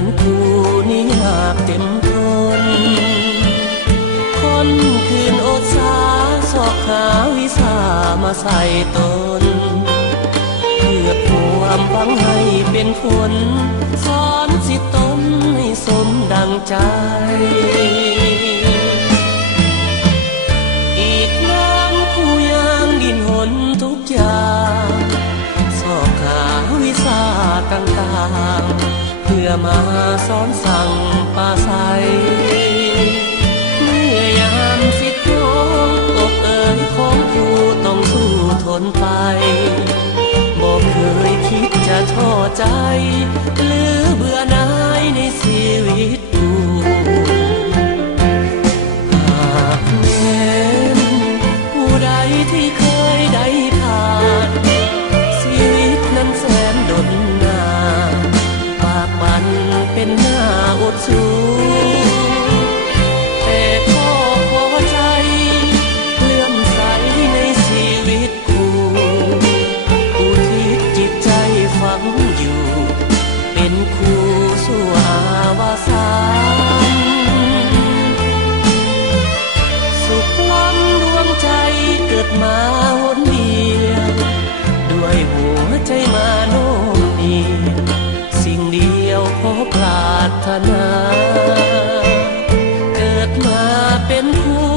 อนคู่นี้อยากเต็มทนคนคืนอดสาสอกหาวิสามาใส่ตนเพื่อความหวังให้เป็นผลสอนสิตนให้สมดังใจอีกน้ำผู้ยางดินหนทุกอย่างสอกหาวิสาต่างๆเพื่อมาสอนสั่งปาใสเมื่อยามสิทธิ์น้องอกเอ๋ยของผู้ต้องสู้ทนไปบอกเคยคิดจะท้อใจหรือเบื่อหน่ายในชีวิตกูหากแม้นผู้ใดที่เคยได้ผ่านชีวิตนั้นแสนดนนานปากมันเป็นหน้าอดสู้แต่ก็พอใจเลื่อมใสในชีวิตกูอุทิศจิตใจฝังอยู่เป็นคู่สู่อาวสานสุขล้ำดวงใจเกิดมาหนเดียวด้วยหัวใจมาโน้มเอียงสิ่งเดียวขอปรารถนาเกิดมาเป็นผู้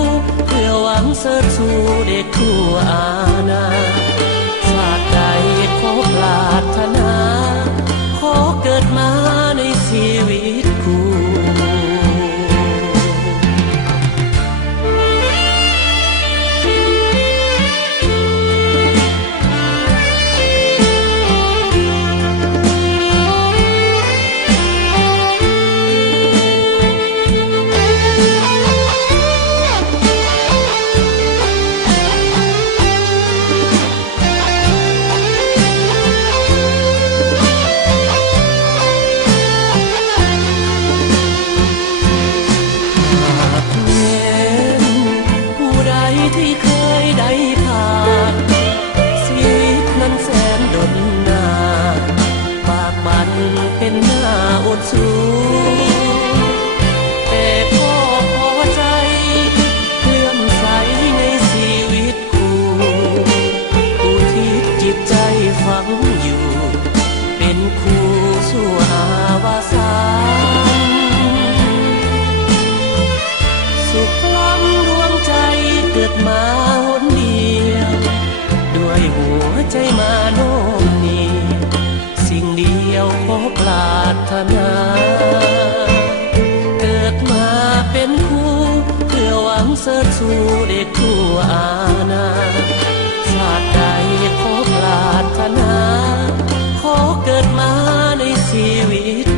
เพื่อหวังเสริฐสู่เด็กคู่อาณาชาติใดขอปรารถนาขอเกิดมาในชีวิตคู่ที่เคยได้ผ่านชีวิตนั้นแสนดนนานปากมันเป็นหน้าอดสู้แต่ก็พอใจเลื่อมใสในชีวิตคู่อุทิศจิตใจฝังอยู่เป็นคู่สู่อาวสานสุขล้ำดวงใจเกิดมาหนเดียวด้วยหัวใจมาโน้มเอียงสิ่งเดียวขอปรารถนาเกิดมาเป็นคู่เพื่อหวังเสริฐสู่เด็กคู่อาณาชาติใดขอปรารถนาขอเกิดมาในชีวิต